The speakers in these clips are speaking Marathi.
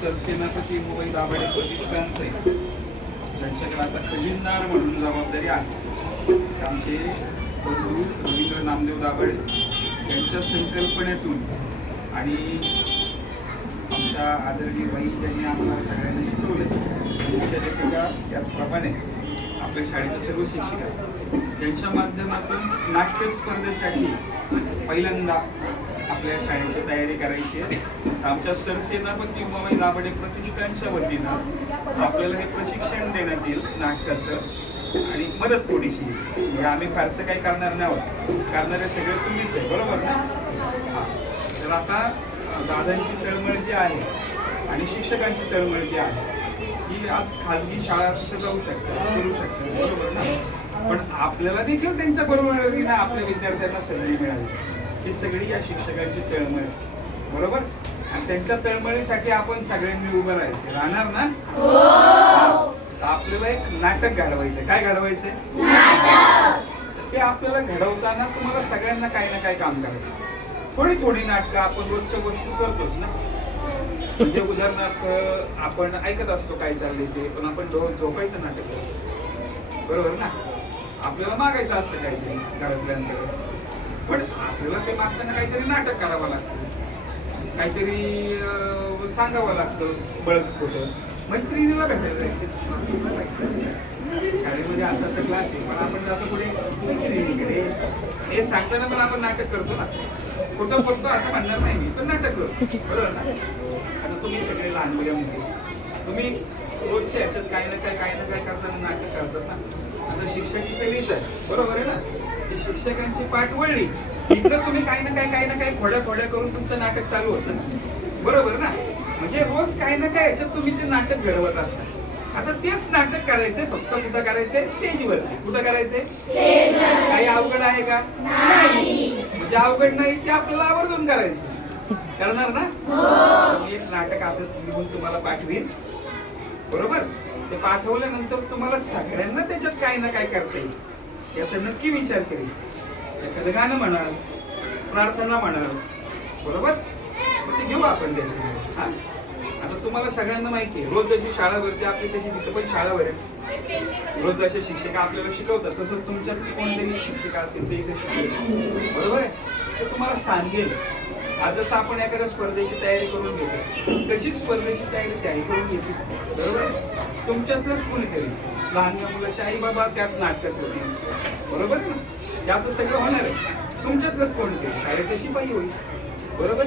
सरसेनापती उमाबाई दाभाडे प्रतिष्ठानचं आहे, त्यांच्याकडे आता खजिनदार म्हणून जबाबदारी आहे. आमचे बंधू रवींद्र नामदेव दाभाडे यांच्या संकल्पनेतून आणि आमच्या आदरणीय बाई यांनी आम्हाला सगळ्यांना शिकवलं. शिक्षकाच्या त्याचप्रमाणे आपल्या शाळेचे सर्व शिक्षक आहेत, त्यांच्या माध्यमातून नाट्य स्पर्धेसाठी पहिल्यांदा आपल्या शाळेची तयारी करायची आहे. आमच्या सरसेनापती उमाबाई दाभाडे प्रतिष्ठानच्या वतीनं आपल्याला हे प्रशिक्षण देण्यात येईल नाटकाचं, आणि मदत थोडीशी. म्हणजे आम्ही फारसं काही करणार नाही आहोत, करणारे सगळे तुम्हीच आहे, बरोबर ना? तर आता दादांची तळमळ जी आहे आणि शिक्षकांची तळमळ जी आहे ही आज खाजगी शाळा जाऊ शकतात, करू शकतात, बरोबर ना? पण आपल्याला देखील त्यांच्या बरोबरीने आपल्या विद्यार्थ्यांना संधी मिळाली, ही सगळी या शिक्षकांची तळमळ, बरोबर? आणि त्यांच्या तळमळीसाठी आपण सगळ्यांनी उभं राहायचं, राहणार ना? आपल्याला एक नाटक घडवायचंय. काय घडवायचंय? ते आपल्याला घडवताना तुम्हाला सगळ्यांना काही ना काही काम करायचं. थोडी थोडी नाटकं आपण रोजच्या गोष्टी करतोच ना. म्हणजे उदाहरणार्थ आपण ऐकत असतो काय चाललंय ते, पण आपण झोपायचं नाटक करतो, बरोबर ना? आपल्याला मागायचं असतं काहीतरी घरातल्यांकडे, पण आपल्याला ते मागताना काहीतरी नाटक करावं लागतं, काहीतरी सांगावं लागतं बळच खोटं. मैत्रिणीला भेटायला जायचं, शाळेमध्ये असाचा क्लास आहे, पण आपण जातो पुढे मैत्रिणीकडे, हे सांगताना पण आपण नाटक करतो ना. खोटं बोलतो असं म्हणणार नाही मी, पण नाटक करतो, बरोबर ना? आता तुम्ही सगळे लहान मुलांमध्ये तुम्ही रोजच्या ह्याच्यात काही ना काय करताना नाटक करतात ना. आता शिक्षक इथे लिहितात, बरोबर आहे ना? ते शिक्षकांची पाठ वळली, इकडं तुम्ही काही ना काही खोड्या करून तुमचं नाटक चालू होतं ना, बरोबर ना? म्हणजे रोज काही ना काही ह्याच्यात तुम्ही ते नाटक घडवत असता. आता तेच नाटक करायचंय, फक्त कुठं करायचंय? स्टेजवर. कुठं करायचंय? काही अवघड आहे का? नाही. म्हणजे अवघड नाही, ते आपल्याला आवर्जून करायचं. करणार ना? मी एक नाटक असंच लिहून तुम्हाला पाठवीन, बरोबर? ते पाठवल्यानंतर तुम्हाला सगळ्यांना त्याच्यात काही ना काय करता येईल याचा नक्की विचार करेल. एखादं गाणं म्हणाल, प्रार्थना म्हणाल, बरोबर? मग ते घेऊ आपण त्याच्यामध्ये. हा, आता तुम्हाला सगळ्यांना माहिती आहे, रोज जशी शाळा भरते आपली तशी तिथं पण शाळा भरेल. रोज जसे शिक्षक आपल्याला शिकवतात तसंच तुमच्यात कोणतरी शिक्षक असेल ते इथे शिकवेल, बरोबर आहे? ते तुम्हाला सांगेल. आज जसं आपण एखाद्या स्पर्धेची तयारी करून घेतो, तशीच स्पर्धेची तयारी करून घेते, बरोबर आहे? तुमच्यातलंच कोणीतरी लहान मुलाची आई बाबा त्यात नाटकात होतील, बरोबर ना? हे असं सगळं होणार आहे. तुमच्यातलंच कोणीतरी शाळेचा शिपाई होईल, बरोबर?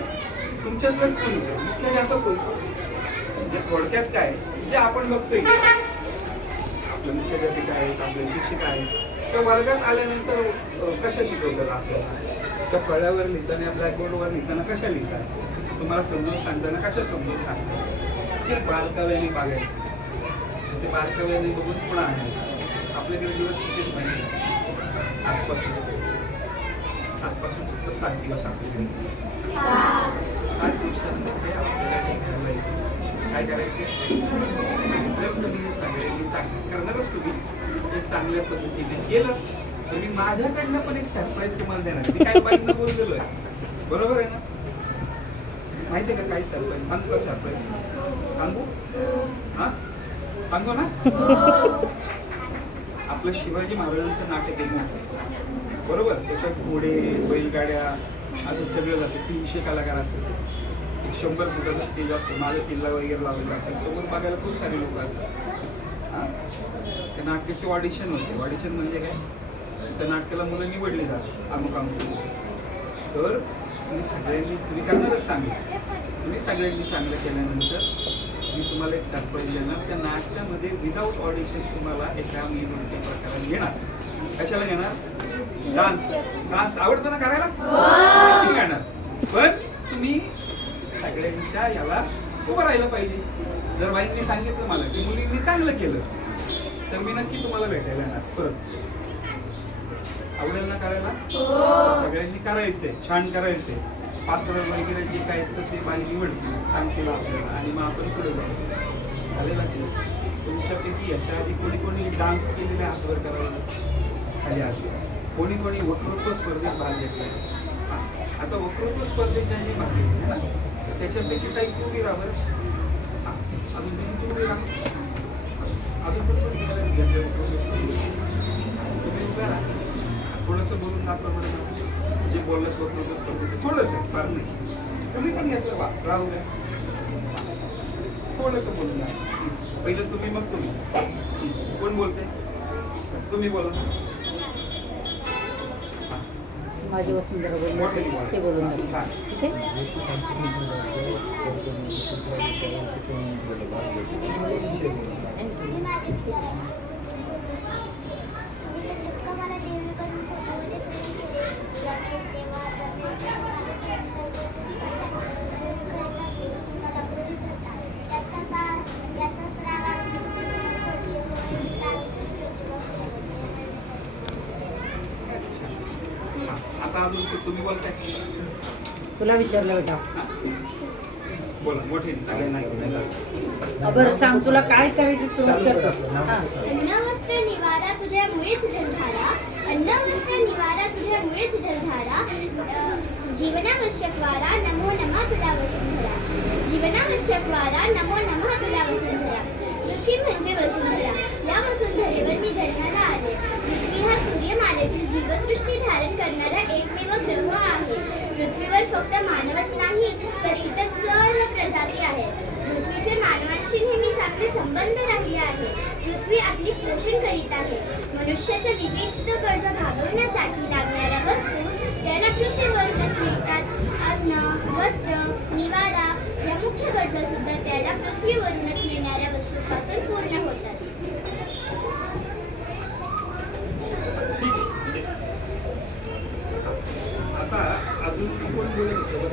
तुमच्यातलंच कोणीतरी मुख्याध्यापक होईल. म्हणजे थोडक्यात काय, जे आपण बघतोय आपले मुख्याध्यापिका आहेत, आपले शिक्षक आहेत, त्या वर्गात आल्यानंतर कशा शिकवतात आपल्याला? त्या फळ्यावर लिहिताना, ब्लॅकबोर्डवर लिहिताना कशा लिहितात? तुम्हाला समजून सांगताना कशा समजून सांगतात? ते बारकाव्याने बघायचं, ते बारकाव्याने बघून पुन्हा आणायचं. आपल्याकडे दिवस कितीच माहिती आजपासून फक्त 7 दिवस आपल्याकडे. 7 दिवसांमध्ये आपल्याला हे ठरवायचं. काय करायचं? जर तुम्ही सगळ्यांनी चांगलं करणारच, तुम्ही ते चांगल्या पद्धतीने केलं तर मी माझ्याकडनं पण एक सरप्राईज तुम्हाला देणार. मी काय पाहिजे बोललेलो आहे, बरोबर आहे ना? माहिती आहे का काय सरप्राईज? म्हणतो का सरप्राईज? सांगू? हा, सांगू ना? आपलं शिवाजी महाराजांचं नाटक आहे, बरोबर? त्याच्यात घोडे, बैलगाड्या असं सगळं जातं. 300 कलाकार असतात, 100 फुटाचा स्टेज असतो, माझा किल्ला वगैरे लावलेला असतो, समोर बघायला खूप सारे लोक असतात. हां, त्या नाटकाची ऑडिशन होते. ऑडिशन म्हणजे काय? त्या नाटकाला मुलं निवडली जातात अमुक. तर तुम्ही करणारच चांगलं. तुम्ही सगळ्यांनी चांगलं केल्यानंतर मी तुम्हाला एक सरप्राईज देणार. त्या नाटकामध्ये विदाऊट ऑडिशन तुम्हाला एका मी नृत्य प्रकारात घेणार. कशाला घेणार? डान्स आवडतो ना करायला? घेणार. पण तुम्ही सगळ्यांच्या याला उभं राहिलं पाहिजे. जर बाईंनी सांगितलं मला की मुलींनी चांगलं केलं तर मी नक्की तुम्हाला भेटायला येणार परत. आवडेल ना करायला? सगळ्यांनी करायचंय, छान करायचंय. पात्र वगैरे जे काय तर ते बाई निवडतील, सांगतील आपल्याला, आणि मग आपण पुढे जाऊ. झालेला की तुमच्यापैकी याच्या आधी कोणी डान्स केलेले हातवर करायला खाली आले, कोणी वक्तृत्व स्पर्धेत भाग घेतला. आता वक्तृत्व स्पर्धेत ज्यांनी भाग घेतला ना, त्याच्यापैकी काही तुम्ही राबर हा, अजून किती उभे राहा. अजून पण कोणी करायला घेतलं तुम्ही उभे राहा. थोडंसं बोलून त्याप्रमाणे जे बोलत होत नव्हतं पद्धती थोडंसं फार नाही कमी पण घेतलं बा राहू द्या. थोडंसं बोलून द्या. पहिलं तुम्ही मग तुम्ही. कोण बोलते? तुम्ही बोला. माझी वसुंधरा बोलली ते बोलून द्या. ठीक आहे. आता अजून तुम्ही बोलताय. तुला विचारलं बेटा. बोला मोठे सगळ्यांना. बरं सांग तुला काय करायचं सुरू करतो. हां. अन्न वस्त्र निवारा तुझ्यामुळेच जलधारा, अन्न वस्त्र निवारा तुझ्यामुळेच जलधारा, जीवनावश्यक वारा नमो नमः तुला वसुंधरा, जीवनावश्यक वारा नमो नमः तुला वसुंधरा. पृथ्वी म्हणजे वसुंधरा, या वसुंधरेवर मी जन्माला आले. पृथ्वी हा सूर्यमालेतील जीवसृष्टी धारण करणारा एकमेव ग्रह आहे. पृथ्वीवर फक्त मानवच नाही तर इतर सर्व प्रजाती आहेत. पृथ्वीचे मानवांशी नेहमी चांगले संबंध राहिले आहे. पृथ्वी आपली पोषण करीत आहे. मनुष्याच्या विविध गरजा भागवण्यासाठी लागणाऱ्या वस्तू त्याला पृथ्वीवरूनच मिळतात. अन्न, वस्त्र, निवारा या मुख्य गरजा सुद्धा त्याला पृथ्वीवरूनच मिळणाऱ्या वस्तूंपासून पूर्ण होतात. आता अजून कोण बोलत होतं?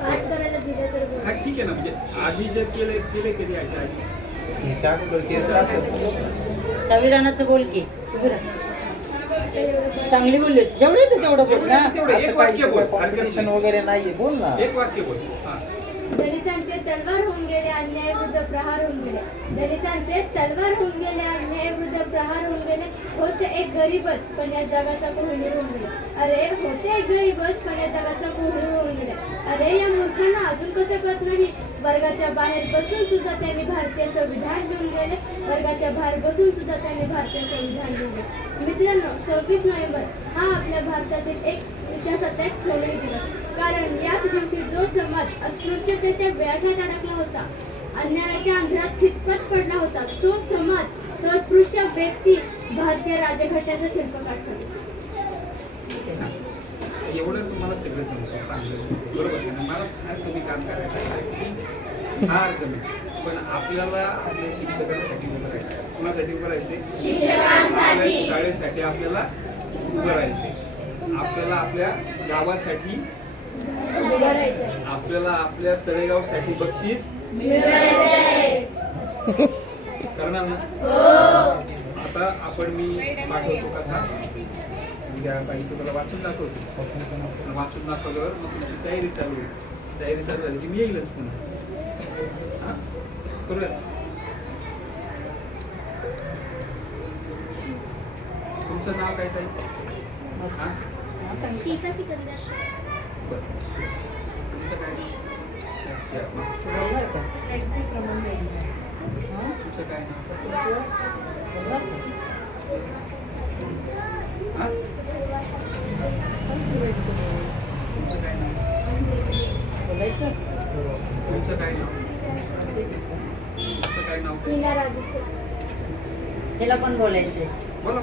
पाठ करायला दिलं तर बोल. हा ठीक आहे ना. म्हणजे आधी जे केले कधी याच्या आधी ह्याच्या अगोदर केलं असं संविधानाचं बोल की. उभी राहा. चांगली बोलली होती. जेवढं येतं तेवढं बोल ना. तेवढं एक वाक्य बोल. कॉम्पिटिशन वगैरे नाहीये, बोल ना. एक वाक्य बोल. हा. दलितांचे तलवार होऊन गेले, अन्यायविरुद्ध प्रहार होऊन गेले. दलितांचे तलवार होऊन गेले, अन्यायविरुद्ध प्रहार होऊन गेले. होते एक गरीबच पण या जगाचा कोहिनूर होऊन गेले. अरे होते एक गरीबच पण या जगाचा कोहिनूर होऊन गेले. अरे या मूर्खांना अजून कसं कळत नाही. वर्गाच्या बाहेर बसून सुद्धा त्यांनी भारतीय संविधान लिहून गेले. वर्गाच्या बाहेर बसून सुद्धा त्यांनी भारतीय संविधान लिहून गेले. मित्रांनो, 26 नोव्हेंबर हा आपल्या भारतातील एक इतिहासाचा एक सोनेरी दिवस. कारण याच दिवशी जो समाज अस्पृश्यतेच्या व्याठात अडकला होता, अन्यायाच्या अंधारात खितपत पडला होता, तो समाज, तो अस्पृश्य व्यक्ती भारतीय राजघाटाचा शिल्पकार ठरला. एवढं तुम्हाला सगळं जमतं चांगलं बरोबर आहे ना. मला फार कमी काम करायचं आहे, फार कमी. पण आपल्याला आपल्या शिक्षकांसाठी उभं राहायचं. कुणासाठी उभं राहायचे? शिक्षकांसाठी. शाळेसाठी आपल्याला उभं राहायचे. आपल्याला आपल्या गावासाठी, आपल्याला आपल्या तळेगावसाठी बक्षीस करणार ना. आता आपण मी पाठवतो कथा उद्या काही तुम्हाला वाचून दाखवतो. वाचून दाखवल्यावर मग तुमची तयारी चालू होईल. तयारी चालू झाली की मी येईलच पुन्हा. हां करूया. तुमचं नाव काय ताई? हां शिफा सिकंदर. बरं. तुमचं काय? बोलणार का? तुमचं काय नाव? बोलणार का? हां तुमचं काय नाव? बोलायचं. तुमचं काय नाव? तुमचं काय नाव? नीला राजूचे. त्याला पण बोलायचंय. बोला.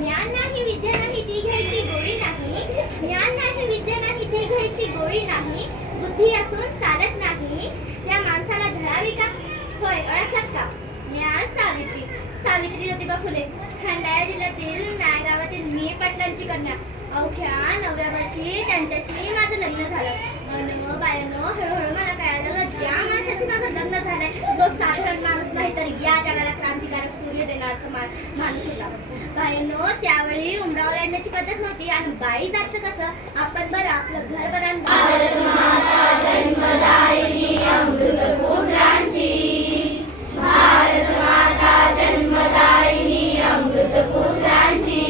ज्ञान नाही, विद्या नाही, ती घ्यायची गोळी नाही. ज्ञान नाही, विद्या नाही, ती घ्यायची गोळी नाही. बुद्धी असून चालत नाही, त्या माणसाला धरावी का? होय, ओळखलात का? ज्ञान सावित्री. सावित्री ज्योतिबा फुले. खंडाळा जिल्ह्यातील नायगावातील मी पाटलांची कन्या. अवघ्या 9व्या वर्षी त्यांच्याशी माझं लग्न झालं. बायांनो, हळूहळू मला कळायला लागलं, ज्या माणसाशी माझं लग्न झालंय तो साधारण माणूस नाही तर या जगाला क्रांतिकारक सूर्य देणारचा माणूस होता. बायांनो, त्यावेळी उमरावर आणण्याची पद्धत नव्हती आणि बाई जायचं कसं? आपण बरं आपलं घर बरं भारत माता जन्मदायिनी अमृतपुत्रांची, भारत माता जन्मदायिनी अमृतपुत्रांची.